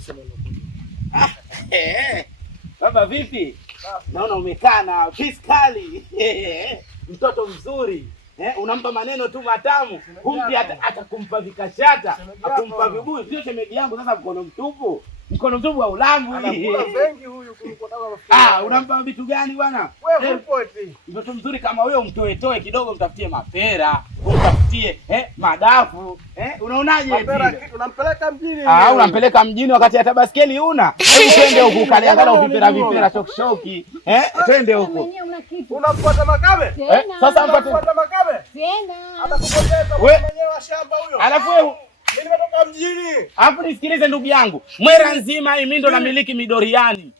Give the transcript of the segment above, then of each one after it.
kusema ukweli. Baba vipi? Naona umekaa na fiskali. Mtoto mzuri. Unampa maneno tu matamu. Kumpi atakumpa vikashata, akumpa vibuyu. Sio shemeji yangu sasa mkono mtupu. Mkono mtupu wa ulambu. Anakula vengi huyu kuliko dawa. Unampa vitu gani bwana? Wewe upo eti. Mtoto mzuri kama wewe umtoe kidogo, mtafutie mapera, umtafutie madafu. Unaonaje? Mapera kitu unampeleka mjini. Unampeleka mjini wakati hata baskeli huna. Twende huko kaliangala vipera shoki. Twende huko. Unafuata makabe? Sasa unafuata makabe? Tena. Atakupoteza mwenyewe wa shamba huyo. Alafu wewe mimi nimetoka mjini. Alafu nisikilize ndugu yangu. Mwera nzima hii mimi ndo namiliki midoriani.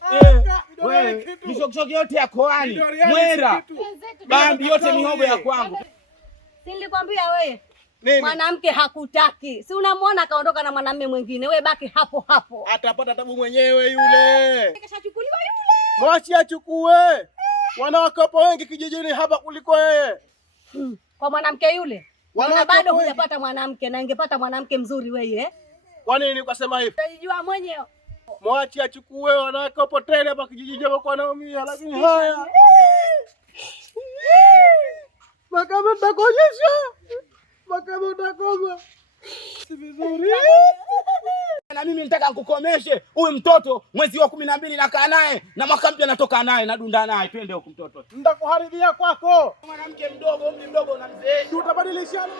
Wewe mishoki yote ya koani. Mwera. Bambi yote mihogo ya kwangu. Si nilikwambia wewe. Mwanamke hakutaki. Si unamwona kaondoka na mwanamume mwingine. Wewe baki hapo hapo. Atapata tabu mwenyewe yule. Kishachukuliwa yule. Mwachi achukue. Wanawake wapo wengi kijijini hapa kuliko yeye. Kwa mwanamke yule. Wana bado hujapata mwanamke na ingepata mwanamke mzuri wewe. Kwa nini ukasema hivi? Unajua mwenyewe. Mwachi achukue, wanawake wapo tele hapa kijijini hapo kwa naumia, lakini haya. Makame utakuonyesha. Makame utakoma. Si vizuri. Na mimi nitaka nikukomeshe huyu mtoto mwezi wa 12 nakaa naye na mwaka mpya natoka naye nadunda naye. Twende huko mtoto. Nitakuharibia kwako. Mwanamke mdogo, umri mdogo na mzee. Tutabadilishana.